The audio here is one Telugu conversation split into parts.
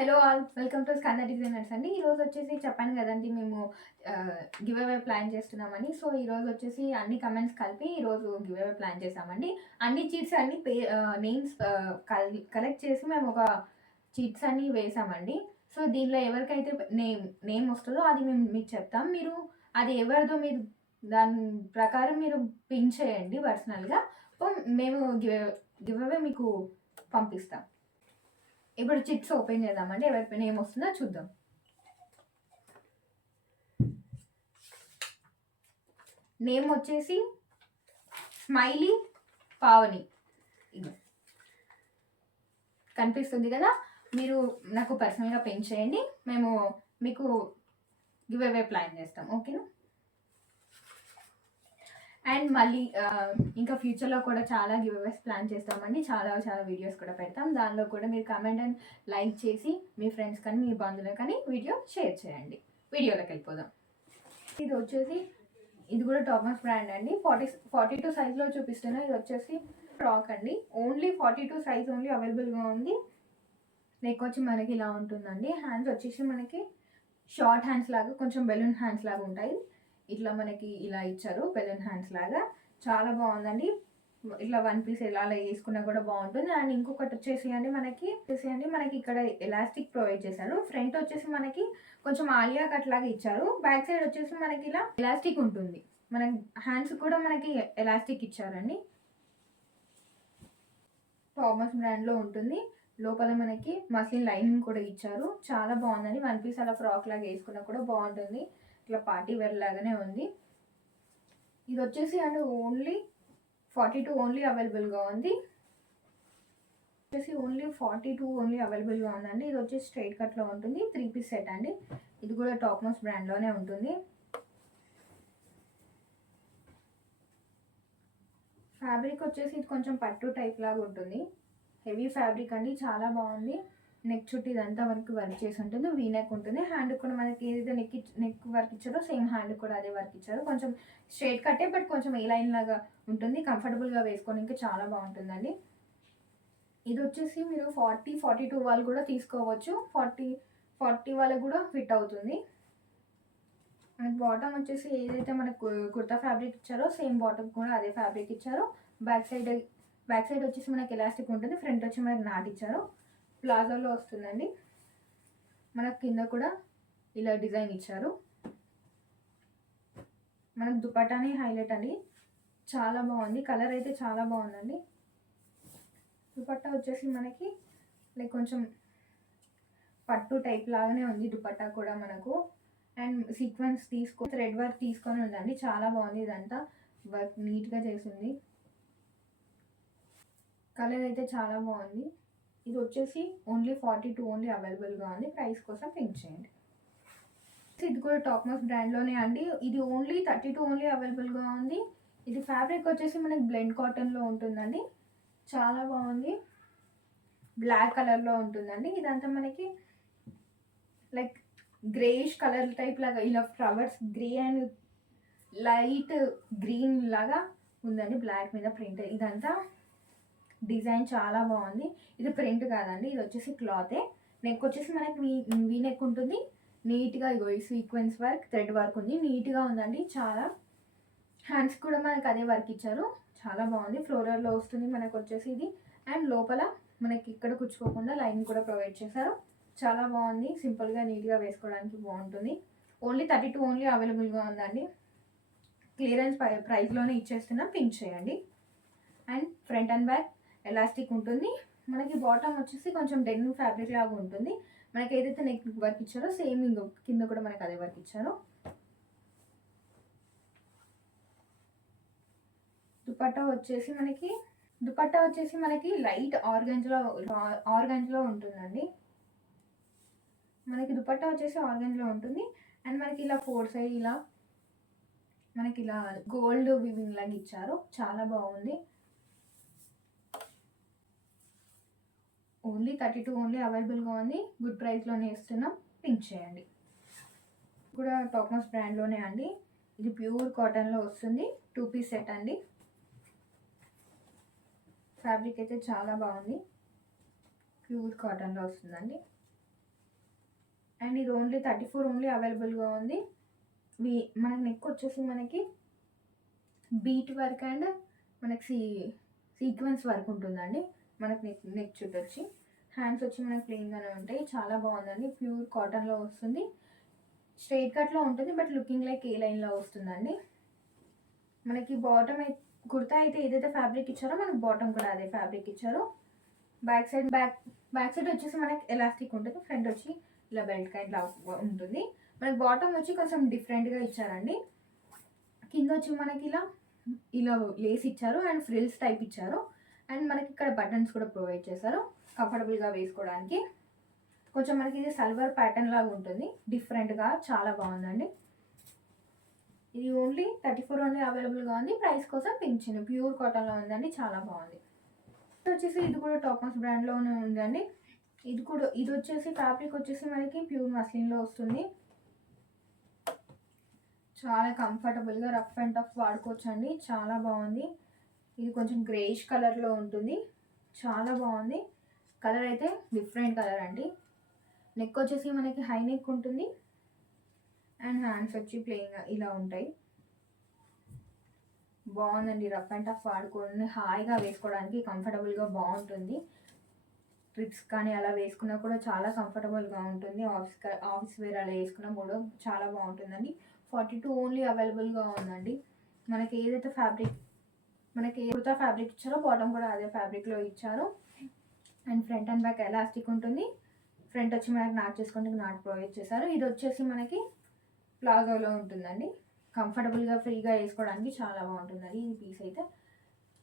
Hello all, welcome to Skanda designers అండి. ఈరోజు వచ్చేసి చెప్పాను కదండి మేము గివ్ అవే ప్లాన్ చేస్తున్నామని. సో ఈరోజు వచ్చేసి అన్ని కమెంట్స్ కలిపి ఈరోజు గివ్ అవే ప్లాన్ చేసామండి. అన్ని చీట్స్ అన్ని నేమ్స్ కలెక్ట్ చేసి మేము ఒక చీట్స్ అన్ని వేసామండి. సో దీనిలో ఎవరికైతే నేమ్ వస్తుందో అది మేము మీకు చెప్తాం. మీరు అది ఎవరిదో మీరు దాని ప్రకారం మీరు పిన్ చేయండి పర్సనల్గా. మేము గివ్ అవే మీకు పంపిస్తాం. ఇప్పుడు చిట్స్ ఓపెన్ చేద్దామండి. ఎవరి నేమ్ వస్తుందో చూద్దాం. నేమ్ వచ్చేసి స్మైలీ పావని. ఇది కనిపిస్తుంది కదా, మీరు నాకు పర్సనల్గా పిన్ చేయండి, మేము మీకు గివ్ అవే ప్లాన్ చేస్తాం. ఓకేనా? అండ్ మళ్ళీ ఇంకా ఫ్యూచర్లో కూడా చాలా గివ్ అవేస్ ప్లాన్ చేస్తామండి. చాలా వీడియోస్ కూడా పెడతాం. దానిలో కూడా మీరు కామెంట్ అండ్ లైక్ చేసి మీ ఫ్రెండ్స్ కానీ మీ బంధువులకు కానీ వీడియో షేర్ చేయండి. వీడియోలోకి వెళ్ళిపోదాం. ఇది వచ్చేసి ఇది కూడా థామస్ బ్రాండ్ అండి. 42 సైజ్లో చూపిస్తున్నా. ఇది వచ్చేసి ఫ్రాక్ అండి. ఓన్లీ 42 సైజ్ ఓన్లీ అవైలబుల్గా ఉంది. నెక్ వచ్చి మనకి ఇలా ఉంటుందండి. హ్యాండ్స్ వచ్చేసి మనకి షార్ట్ హ్యాండ్స్ లాగా కొంచెం బెలూన్ హ్యాండ్స్ లాగా ఉంటాయి. ఇట్లా మనకి ఇలా ఇచ్చారు బెలూన్ హ్యాండ్స్ లాగా. చాలా బాగుందండి. ఇట్లా వన్ పీస్ ఎలా వేసుకున్నా కూడా బాగుంటుంది. అండ్ ఇంకొకటి వచ్చేసి మనకి ఇక్కడ ఎలాస్టిక్ ప్రొవైడ్ చేశారు. ఫ్రంట్ వచ్చేసి మనకి కొంచెం ఆలియా కట్ లాగా ఇచ్చారు. బ్యాక్ సైడ్ వచ్చేసి మనకి ఇలా ఎలాస్టిక్ ఉంటుంది. మన హ్యాండ్స్ కూడా మనకి ఎలాస్టిక్ ఇచ్చారండి. థామస్ బ్రాండ్లో ఉంటుంది. లోపల మనకి మస్లిన్ లైనింగ్ కూడా ఇచ్చారు. చాలా బాగుందండి. వన్ పీస్ అలా ఫ్రాక్ లాగా వేసుకున్నా కూడా బాగుంటుంది. ఇట్లా పార్టీ వేర్ లాగానే ఉంది. ఇది వచ్చేసి అండ్ ఓన్లీ 42 ఓన్లీ అవైలబుల్గా ఉంది. వచ్చేసి ఓన్లీ 42 ఓన్లీ అవైలబుల్గా ఉందండి. ఇది వచ్చేసి స్ట్రైట్ కట్లో ఉంటుంది. 3 పీస్ సెట్ అండి. ఇది కూడా టాప్మోస్ బ్రాండ్లోనే ఉంటుంది. ఫ్యాబ్రిక్ వచ్చేసి ఇది కొంచెం పట్టు టైప్ లాగా ఉంటుంది. హెవీ ఫ్యాబ్రిక్ అండి. చాలా బాగుంది. నెక్ చుట్టూ ఇదంతా వరకు వర్క్ చేసి ఉంటుంది. వీ నెక్ ఉంటుంది. హ్యాండ్ కూడా మనకి ఏదైతే నెక్ వర్క్ ఇచ్చారో సేమ్ హ్యాండ్ కూడా అదే వర్క్ ఇచ్చారు. కొంచెం స్ట్రైట్ కట్టే బట్ కొంచెం ఏ లైన్ లాగా ఉంటుంది. కంఫర్టబుల్గా వేసుకోవడానికి చాలా బాగుంటుందండి. ఇది వచ్చేసి మీరు 42 వాళ్ళు కూడా తీసుకోవచ్చు. 40 వాళ్ళకు కూడా ఫిట్ అవుతుంది. మనకి బాటమ్ వచ్చేసి ఏదైతే మనకు కుర్తా ఫ్యాబ్రిక్ ఇచ్చారో సేమ్ బాటమ్ కూడా అదే ఫ్యాబ్రిక్ ఇచ్చారు. బ్యాక్ సైడ్ వచ్చేసి మనకి ఎలాస్టిక్ ఉంటుంది. ఫ్రంట్ వచ్చి మనకి నాట్ ఇచ్చారు. ప్లాజోలో వస్తుందండి. మనకు కింద కూడా ఇలా డిజైన్ ఇచ్చారు. మనకు దుపట్టాని హైలైట్ అండి. చాలా బాగుంది. కలర్ అయితే చాలా బాగుందండి. దుపట్టా వచ్చేసి మనకి లైక్ కొంచెం పట్టు టైప్ లాగానే ఉంది. దుపట్టా కూడా మనకు అండ్ సీక్వెన్స్ థ్రెడ్ వర్క్ తీసుకొని ఉందండి. చాలా బాగుంది. ఇదంతా వర్క్ నీట్గా చేసింది. కలర్ అయితే చాలా బాగుంది. ఇది వచ్చేసి ఓన్లీ 42 ఓన్లీ అవైలబుల్గా ఉంది. ప్రైస్ కోసం థింక్ చేయండి. ఇది కూడా టాప్మోస్ బ్రాండ్లోనే అండి. ఇది ఓన్లీ 32 ఓన్లీ అవైలబుల్గా ఉంది. ఇది ఫ్యాబ్రిక్ వచ్చేసి మనకి బ్లెండ్ కాటన్లో ఉంటుందండి. చాలా బాగుంది. బ్లాక్ కలర్లో ఉంటుందండి. ఇదంతా మనకి లైక్ గ్రేయిష్ కలర్ టైప్ లాగా ఇలా flowers grey and light green లాగా ఉందండి. బ్లాక్ మీద ప్రింట్. ఇదంతా డిజైన్ చాలా బాగుంది. ఇది ప్రింట్ కాదండి, ఇది వచ్చేసి క్లాతే. నెక్ వచ్చేసి మనకి వీ నెక్ ఉంటుంది. నీట్గా ఇగో ఈ సీక్వెన్స్ వర్క్ థ్రెడ్ వర్క్ ఉంది. నీట్గా ఉందండి. చాలా హ్యాండ్స్ కూడా మనకి అదే వర్క్ ఇచ్చారు. చాలా బాగుంది. ఫ్లోరల్లో వస్తుంది మనకు వచ్చేసి ఇది. అండ్ లోపల మనకి ఇక్కడ కుచ్చుకోకుండా లైన్ కూడా ప్రొవైడ్ చేశారు. చాలా బాగుంది. సింపుల్గా నీట్గా వేసుకోవడానికి బాగుంటుంది. ఓన్లీ 32 ఓన్లీ అవైలబుల్గా ఉందండి. క్లియరెన్స్ ప్రైస్లోనే ఇచ్చేస్తున్నాం. పింక్ చేయండి. And front and back elastic ఉంటుంది. మనకి బాటమ్ వచ్చేసి కొంచెం డెనిమ్ ఫ్యాబ్రిక్ లాగా ఉంటుంది. మనకి ఏదైతే నెక్ వర్క్ ఇచ్చారో సేమ్ కింద కూడా మనకి అదే వర్క్ ఇచ్చారు. దుపట్టా వచ్చేసి మనకి లైట్ ఆర్గంజ్లో ఉంటుందండి. మనకి దుపట్టా వచ్చేసి ఆర్గంజ్లో ఉంటుంది. అండ్ మనకి ఇలా 4 సైడ్ ఇలా మనకి ఇలా గోల్డ్ వివింగ్ లాగా ఇచ్చారు. చాలా బాగుంది. ఓన్లీ 32 ఓన్లీ అవైలబుల్గా ఉంది. గుడ్ ప్రైస్లోనే ఇస్తున్నాం. పింక్ చేయండి. కూడా టాప్మోస్ బ్రాండ్లోనే అండి. ఇది ప్యూర్ కాటన్లో వస్తుంది. 2 పీస్ సెట్ అండి. ఫ్యాబ్రిక్ అయితే చాలా బాగుంది. ప్యూర్ కాటన్లో వస్తుందండి. అండ్ ఇది ఓన్లీ 34 ఓన్లీ అవైలబుల్గా ఉంది. మనకి నెక్ వచ్చేసి మనకి బీట్ వర్క్ అండ్ మనకి సీక్వెన్స్ వర్క్ ఉంటుందండి. మనకి నెక్ చుట్టూ వచ్చి హ్యాండ్స్ వచ్చి మనకి ప్లెయిన్గానే ఉంటాయి. చాలా బాగుందండి. ప్యూర్ కాటన్లో వస్తుంది. స్ట్రైట్ కట్లో ఉంటుంది, బట్ లుకింగ్ లైక్ ఏ లైన్లో వస్తుందండి. మనకి బాటమ్ కుర్తా అయితే ఏదైతే ఫ్యాబ్రిక్ ఇచ్చారో మనకి బాటమ్ కూడా అదే ఫ్యాబ్రిక్ ఇచ్చారు. బ్యాక్ సైడ్ వచ్చేసి మనకి ఎలాస్టిక్ ఉంటుంది. ఫ్రంట్ వచ్చి ఇలా బెల్ట్ కైండ్ లా ఉంటుంది. మనకి బాటమ్ వచ్చి కొంచెం డిఫరెంట్గా ఇచ్చారండి. కింద వచ్చి మనకి ఇలా లేస్ ఇచ్చారు అండ్ ఫ్రిల్స్ టైప్ ఇచ్చారు. అండ్ మనకి ఇక్కడ బటన్స్ కూడా ప్రొవైడ్ చేశారు కంఫర్టబుల్గా వేసుకోవడానికి. కొంచెం మనకి ఇది సల్వార్ ప్యాటర్న్ లాగా ఉంటుంది, డిఫరెంట్గా చాలా బాగుందండి. ఇది ఓన్లీ 34 ఓన్లీ అవైలబుల్గా ఉంది. ప్రైస్ కోసం పెంచింది. ప్యూర్ కాటన్లో ఉందండి, చాలా బాగుంది. వచ్చేసి ఇది కూడా టాప్మాస్ బ్రాండ్లోనే ఉందండి. ఇది వచ్చేసి ఫ్యాబ్రిక్ వచ్చేసి మనకి ప్యూర్ మస్లిన్లో వస్తుంది. చాలా కంఫర్టబుల్గా రఫ్ అండ్ టఫ్ వాడుకోవచ్చు అండి. చాలా బాగుంది. ఇది కొంచెం గ్రేష్ కలర్లో ఉంటుంది. చాలా బాగుంది. కలర్ అయితే డిఫరెంట్ కలర్ అండి. నెక్ వచ్చేసి మనకి హై నెక్ ఉంటుంది అండ్ హ్యాండ్స్ వచ్చి ప్లెయిన్గా ఇలా ఉంటాయి. బాగుందండి. రఫ్ అండ్ టఫ్ వాడుకోండి, హాయిగా వేసుకోవడానికి కంఫర్టబుల్గా బాగుంటుంది. ట్రిప్స్ కానీ అలా వేసుకున్నా కూడా చాలా కంఫర్టబుల్గా ఉంటుంది. ఆఫీస్ వేర్ అలా వేసుకున్నా కూడా చాలా బాగుంటుందండి. 42 ఓన్లీ అవైలబుల్గా ఉందండి. మనకి ఏదైతే మనకి కుర్తా ఫ్యాబ్రిక్ ఇచ్చారో బాటమ్ కూడా అదే ఫ్యాబ్రిక్లో ఇచ్చారు. And front and back elastic ఉంటుంది. ఫ్రంట్ వచ్చి మనకి నాట్ చేసుకోవడానికి నాట్ ప్రొవైడ్ చేశారు. ఇది వచ్చేసి మనకి ప్లాజోలో ఉంటుందండి. కంఫర్టబుల్గా ఫ్రీగా వేసుకోవడానికి చాలా బాగుంటుందండి ఈ పీస్ అయితే.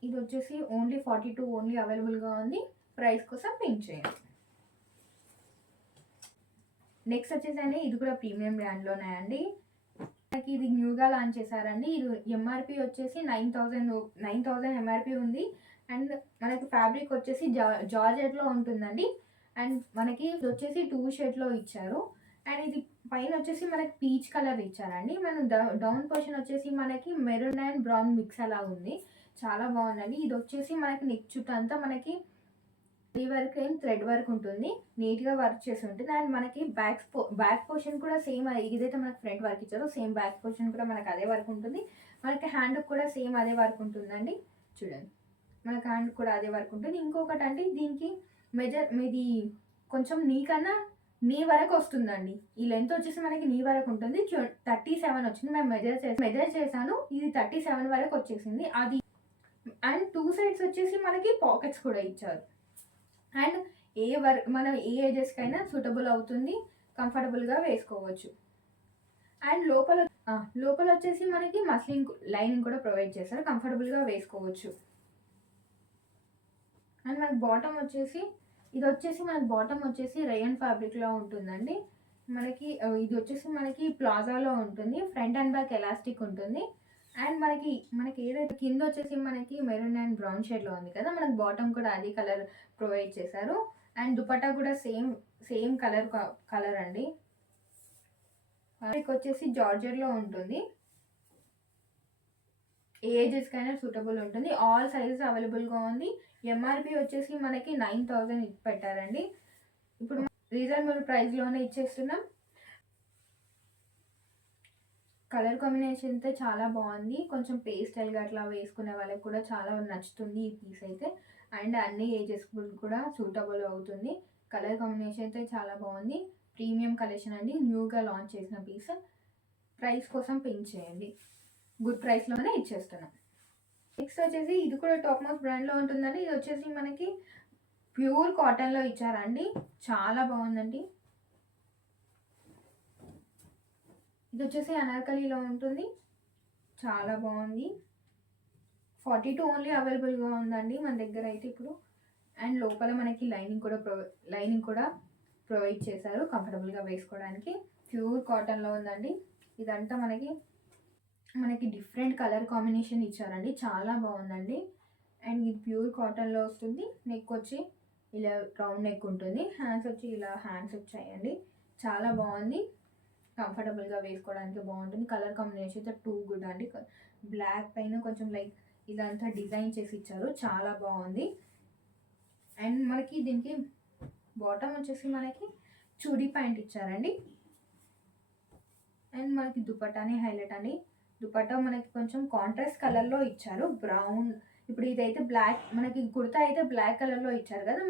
ఇది వచ్చేసి ఓన్లీ 42 ఓన్లీ అవైలబుల్గా ఉంది. ప్రైస్ కోసం పింక్ చేయండి. నెక్స్ట్ వచ్చేసి ఇది కూడా ప్రీమియం బ్రాండ్లోనే అండి. మనకి ఇది న్యూగా లాంచ్ చేశారండి. ఇది ఎంఆర్పి వచ్చేసి 9,000 ఎంఆర్పి ఉంది. అండ్ మనకి ఫ్యాబ్రిక్ వచ్చేసి జార్జెట్లో ఉంటుందండి. అండ్ మనకి ఇది వచ్చేసి 2 షేడ్లో ఇచ్చారు. అండ్ ఇది పైన వచ్చేసి మనకి పీచ్ కలర్ ఇచ్చారండి. మనం డౌన్ పోర్షన్ వచ్చేసి మనకి మెరూన్ అండ్ బ్రౌన్ మిక్స్ అలా ఉంది. చాలా బాగుందండి. ఇది వచ్చేసి మనకి నెక్ చుట్టూ అంతా మనకి వర్క్ ఏం థ్రెడ్ వర్క్ ఉంటుంది, నీట్గా వర్క్ చేసి ఉంటుంది. అండ్ మనకి బ్యాక్ పోర్షన్ కూడా సేమ్ ఏదైతే మనకి ఫ్రంట్ వర్క్ ఇచ్చారో సేమ్ బ్యాక్ పోర్షన్ కూడా మనకి అదే వర్క్ ఉంటుంది. మనకి హ్యాండ్ కూడా సేమ్ అదే వర్క్ ఉంటుందండి. చూడండి, మనకి హ్యాండ్ కూడా అదే వర్క్ ఉంటుంది. ఇంకొకటి అంటే దీనికి మీది కొంచెం నీ వరకు వస్తుందండి. ఈ లెంత్ వచ్చేసి మనకి నీ వరకు ఉంటుంది. 37 వచ్చింది. మేము మెజర్ చేశాను. ఇది 37 వరకు వచ్చేసింది అది. అండ్ 2 సైడ్స్ వచ్చేసి మనకి పాకెట్స్ కూడా ఇచ్చారు. అండ్ మనం ఏ ఏజెస్కైనా సూటబుల్ అవుతుంది, కంఫర్టబుల్గా వేసుకోవచ్చు. అండ్ లోపల వచ్చేసి మనకి మస్లిన్ లైనింగ్ కూడా ప్రొవైడ్ చేస్తారు, కంఫర్టబుల్గా వేసుకోవచ్చు. అండ్ మనకి బాటమ్ వచ్చేసి బాటమ్ వచ్చేసి రేయన్ ఫ్యాబ్రిక్లో ఉంటుందండి. మనకి ఇది వచ్చేసి మనకి ప్లాజాలో ఉంటుంది. ఫ్రంట్ అండ్ బ్యాక్ ఎలాస్టిక్ ఉంటుంది. అండ్ మనకి ఏదైతే కింద వచ్చేసి మనకి మెరూన్ అండ్ బ్రౌన్ షేడ్లో ఉంది కదా, మనకి బాటమ్ కూడా అదే కలర్ ప్రొవైడ్ చేశారు. అండ్ దుపట్టా కూడా సేమ్ కలర్ అండి. ఫ్యాబ్రిక్ వచ్చేసి జార్జెట్లో ఉంటుంది. ఏ ఏజెస్కైనా సూటబుల్ ఉంటుంది. ఆల్ సైజెస్ అవైలబుల్గా ఉంది. ఎంఆర్పి వచ్చేసి మనకి 9,000 పెట్టారండి. ఇప్పుడు రీజనబుల్ ప్రైస్లోనే ఇచ్చేస్తున్నాం. కలర్ కాంబినేషన్ అయితే చాలా బాగుంది. కొంచెం పేస్టల్గా అట్లా వేసుకునే వాళ్ళకి కూడా చాలా నచ్చుతుంది ఈ పీస్ అయితే. అండ్ అన్ని ఏజెస్ కూడా సూటబుల్ అవుతుంది. కలర్ కాంబినేషన్ అయితే చాలా బాగుంది. ప్రీమియం కలెక్షన్ అండి, న్యూగా లాంచ్ చేసిన పీస్. ప్రైస్ కోసం పెంచేయండి, గుడ్ ప్రైస్లోనే ఇచ్చేస్తున్నాం. నెక్స్ట్ వచ్చేసి ఇది కూడా టాప్మాస్ బ్రాండ్లో ఉంటుందండి. ఇది వచ్చేసి మనకి ప్యూర్ కాటన్లో ఇచ్చారండి. చాలా బాగుందండి. ఇది వచ్చేసి అనార్కలీలో ఉంటుంది. చాలా బాగుంది. 42 ఓన్లీ అవైలబుల్గా ఉందండి మన దగ్గర అయితే ఇప్పుడు. అండ్ లోపల మనకి లైనింగ్ కూడా ప్రొవైడ్ చేశారు కంఫర్టబుల్గా వేసుకోవడానికి. ప్యూర్ కాటన్లో ఉందండి. ఇదంతా మనకి డిఫరెంట్ కలర్ కాంబినేషన్ ఇచ్చారండి. చాలా బాగుందండి. అండ్ ఇది ప్యూర్ కాటన్లో వస్తుంది. నెక్ వచ్చి ఇలా రౌండ్ నెక్ ఉంటుంది. హ్యాండ్స్ వచ్చి ఇలా హ్యాండ్స్ వచ్చాయండి. చాలా బాగుంది. కంఫర్టబుల్గా వేసుకోవడానికి బాగుంటుంది. కలర్ కాంబినేషన్ అయితే టూ గుడ్ అండి. బ్లాక్ పైన కొంచెం లైక్ ఇదంతా డిజైన్ చేసి ఇచ్చారు. చాలా బాగుంది. అండ్ మనకి దీనికి బాటమ్ వచ్చేసి మనకి చూడీ ప్యాంట్ ఇచ్చారండి. అండ్ మనకి దుపట్టాని హైలైట్ అండి. దుపట్టా మనకి కొంచెం కాంట్రాస్ట్ కలర్లో ఇచ్చారు, బ్రౌన్. ఇప్పుడు ఇదైతే బ్లాక్, మనకి కుర్తా అయితే బ్లాక్ కలర్లో ఇచ్చారు కదా,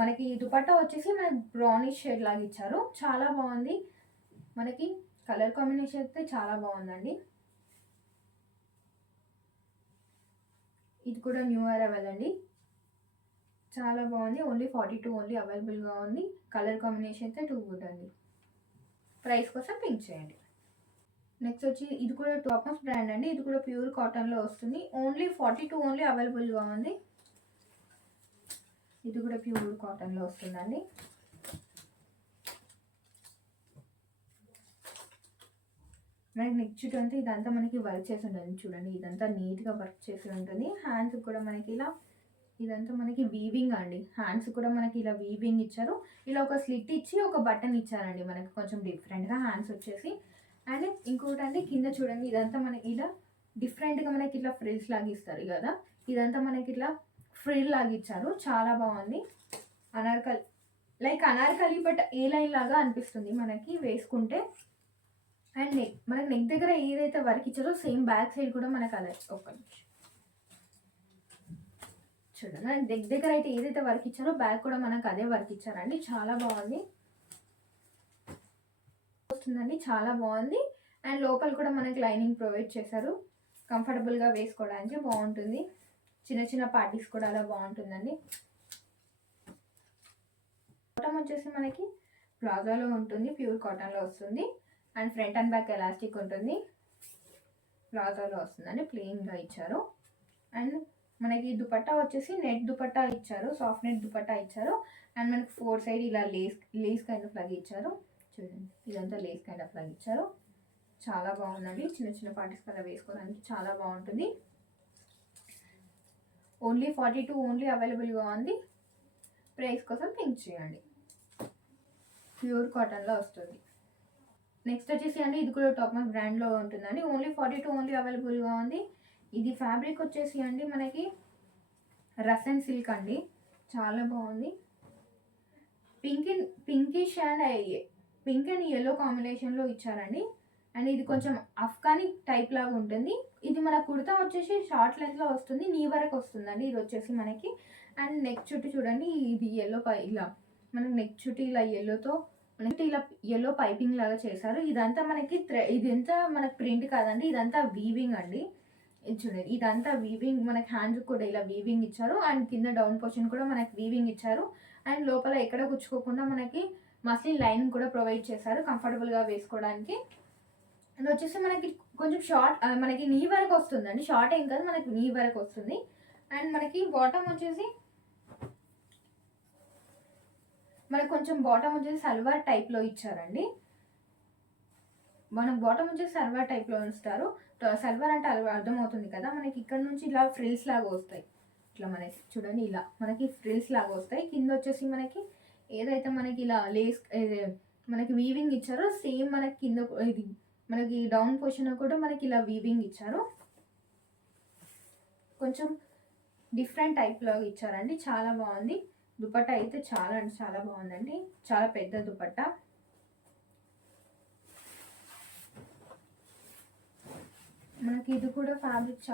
మనకి దుపట్టా వచ్చేసి మనకి బ్రౌనిష్ షేడ్ లాగా ఇచ్చారు. చాలా బాగుంది, మనకి కలర్ కాంబినేషన్ అయితే చాలా బాగుందండి. ఇది కూడా న్యూ అరైవల్ అండి, చాలా బాగుంది. ఓన్లీ 42 ఓన్లీ అవైలబుల్గా ఉంది. కలర్ కాంబినేషన్ అయితే టూ గుడ్ అండి. ప్రైస్ కోసం పింక్ చేయండి. నెక్స్ట్ వచ్చి ఇది కూడా టాప్మస్ బ్రాండ్ అండి. ఇది కూడా ప్యూర్ కాటన్లో వస్తుంది. ఓన్లీ 42 ఓన్లీ అవైలబుల్గా ఉంది. ఇది కూడా ప్యూర్ కాటన్లో వస్తుందండి. మనకి నెక్ చుట్టూ అంతా ఇదంతా మనకి వర్క్ చేసి ఉంటుంది చూడండి. ఇదంతా నీట్గా వర్క్ చేసి ఉంటుంది. హ్యాండ్స్ కూడా మనకి ఇలా, ఇదంతా మనకి వీవింగ్ అండి. హ్యాండ్స్ కూడా మనకి ఇలా వీవింగ్ ఇచ్చారు. ఇలా ఒక స్లిట్ ఇచ్చి ఒక బటన్ ఇచ్చారండి మనకి కొంచెం డిఫరెంట్గా హ్యాండ్స్ వచ్చేసి. అండ్ ఇంకోటి అండి, కింద చూడండి ఇదంతా మనకి ఇలా డిఫరెంట్గా మనకి ఇట్లా ఫ్రిల్స్ లాగా ఇస్తారు కదా, ఇదంతా మనకి ఇట్లా ఫ్రిల్ లాగా ఇచ్చారు. చాలా బాగుంది. Anarkali, like Anarkali but A line లాగా అనిపిస్తుంది మనకి వేసుకుంటే. అండ్ మనకి నెక్ దగ్గర ఏదైతే వర్క్ ఇచ్చారో సేమ్ బ్యాక్ సైడ్ కూడా మనకు అదే. ఒక్క నిమిషం చూడండి, నెక్ దగ్గర అయితే ఏదైతే వర్క్ ఇచ్చారో బ్యాక్ కూడా మనకు అదే వర్క్ ఇచ్చారండి. చాలా బాగుంది వస్తుందండి, చాలా బాగుంది. అండ్ లోపల కూడా మనకి లైనింగ్ ప్రొవైడ్ చేశారు. కంఫర్టబుల్గా వేసుకోవడానికి బాగుంటుంది. చిన్న చిన్న పార్టీస్ కూడా అలా బాగుంటుందండి. బాటమ్ వచ్చేసి మనకి ప్లాజోలో ఉంటుంది, ప్యూర్ కాటన్లో వస్తుంది. And front and back elastic ఉంటుంది, ప్లాజోలో వస్తుందండి. ప్లెయిన్గా ఇచ్చారు. అండ్ మనకి దుపట్టా వచ్చేసి నెట్ దుపట్టా ఇచ్చారు, సాఫ్ట్ నెట్ దుపట్టా ఇచ్చారు. అండ్ మనకి 4 సైడ్ ఇలా లేస్ కైండ్ ఆఫ్ లాగా ఇచ్చారు చూడండి. ఇదంతా లేస్ కైండ్ ఆఫ్ లాగా ఇచ్చారు. చాలా బాగుందండి. చిన్న చిన్న పార్టీస్ కల్లా వేసుకోవడానికి చాలా బాగుంటుంది. ఓన్లీ 42 ఓన్లీ అవైలబుల్గా ఉంది. ప్రైస్ కోసం పింక్ చేయండి. ప్యూర్ కాటన్లో వస్తుంది. నెక్స్ట్ వచ్చేసి అండి, ఇది కూడా టాప్మస్ బ్రాండ్లో ఉంటుందండి. ఓన్లీ 42 ఓన్లీ అవైలబుల్గా ఉంది. ఇది ఫ్యాబ్రిక్ వచ్చేసి అండి మనకి రసన్ సిల్క్ అండి. చాలా బాగుంది. పింకిష్ అండ్ ఎల్లో కాంబినేషన్లో ఇచ్చారండి. అండ్ ఇది కొంచెం అఫ్ఘానీ టైప్ లాగా ఉంటుంది. ఇది మన కుర్తా వచ్చేసి షార్ట్ లెంత్లో వస్తుంది, నీ వరకు వస్తుందండి ఇది వచ్చేసి మనకి. అండ్ నెక్ చుట్టూ చూడండి, ఇది ఎల్లో ఇలా మనకి నెక్ చుట్టూ ఇలా ఎల్లోతో మనకి ఇలా ఎల్లో పైపింగ్ లాగా చేశారు. ఇదంతా మనకి ఇదంతా మనకి ప్రింట్ కాదండి, ఇదంతా వీవింగ్ అండి. ఇది చూడండి, ఇదంతా వీవింగ్. మనకి హ్యాండ్స్ కూడా ఇలా వీవింగ్ ఇచ్చారు. అండ్ కింద డౌన్ పోర్షన్ కూడా మనకి వీవింగ్ ఇచ్చారు. అండ్ లోపల ఎక్కడ గుచ్చుకోకుండా మనకి మస్లిన్ లైనింగ్ కూడా ప్రొవైడ్ చేశారు కంఫర్టబుల్గా వేసుకోవడానికి. అండ్ వచ్చేసి మనకి కొంచెం షార్ట్, మనకి నీ వరకు వస్తుందండి. షార్ట్ ఏం కాదు, మనకి నీ వరకు వస్తుంది. అండ్ మనకి బాటమ్ వచ్చేసి మనకు కొంచెం బాటమ్ వచ్చేసి సల్వార్ టైప్లో ఇచ్చారండి. మనకు బాటమ్ వచ్చేసి సల్వార్ టైప్లో ఇస్తారు. సల్వార్ అంటే అర్థమవుతుంది కదా, మనకి ఇక్కడ నుంచి ఇలా ఫ్రిల్స్ లాగా వస్తాయి. ఇట్లా మనకి చూడండి, ఇలా మనకి ఫ్రిల్స్ లాగా వస్తాయి. కింద వచ్చేసి మనకి ఏదైతే మనకి ఇలా లేస్ మనకి వీవింగ్ ఇచ్చారో సేమ్ మనకి కింద ఇది మనకి డౌన్ పోర్షన్ కూడా మనకి ఇలా వీవింగ్ ఇచ్చారు. కొంచెం డిఫరెంట్ టైప్లో ఇచ్చారండి. చాలా బాగుంది. దుపట్టా అయితే చాలా అంటే చాలా బాగుందండి. చాలా పెద్ద దుపట్టా. మనకి ఇది కూడా ఫ్యాబ్రిక్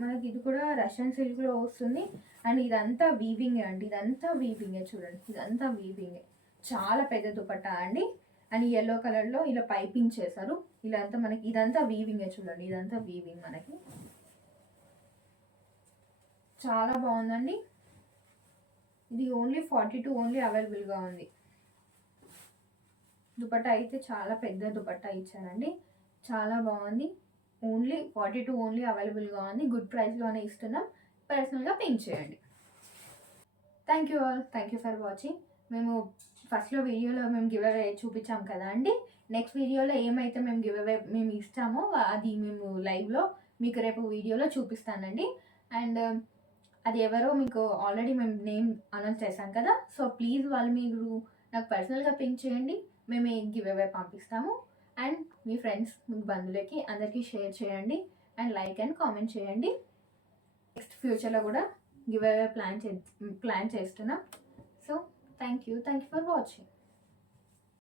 మనకి ఇది కూడా రష్యన్ సిల్క్లో వస్తుంది. అండ్ ఇదంతా వీవింగే అండి, ఇదంతా వీవింగే చూడండి, ఇదంతా వీవింగే. చాలా పెద్ద దుపట్టా అండి. అండ్ ఎల్లో కలర్లో ఇలా పైపింగ్ చేశారు. ఇలా అంతా మనకి ఇదంతా వీవింగే చూడండి, ఇదంతా వీవింగ్ మనకి. చాలా బాగుందండి. ఇది ఓన్లీ 42 ఓన్లీ అవైలబుల్గా ఉంది. దుపట్టా అయితే చాలా పెద్ద దుపట్టా ఇచ్చారండి. చాలా బాగుంది. ఓన్లీ 42 ఓన్లీ అవైలబుల్గా ఉంది. గుడ్ ప్రైస్లోనే ఇస్తున్నాం. పర్సనల్గా పింక్ చేయండి. Thank you all. Thank you for watching. మేము ఫస్ట్లో వీడియోలో మేము గివ్ అవే చూపించాం కదా అండి. నెక్స్ట్ వీడియోలో ఏమైతే మేము గివ్ అవే మేము ఇస్తామో అది మేము లైవ్లో మీకు రేపు వీడియోలో చూపిస్తానండి. అండ్ అది ఎవరో మీకు ఆల్రెడీ మేము నేమ్ అనౌన్స్ చేశాం కదా, సో ప్లీజ్ వాళ్ళు మీరు నాకు పర్సనల్గా పింక్ చేయండి. మేము గివ్ అవే పంపిస్తాము. అండ్ మీ ఫ్రెండ్స్, మీ బంధువులకి అందరికీ షేర్ చేయండి. అండ్ లైక్ అండ్ కామెంట్ చేయండి. నెక్స్ట్ ఫ్యూచర్లో కూడా గివ్ అవే ప్లాన్ చేస్తున్నాం. So thank you for watching.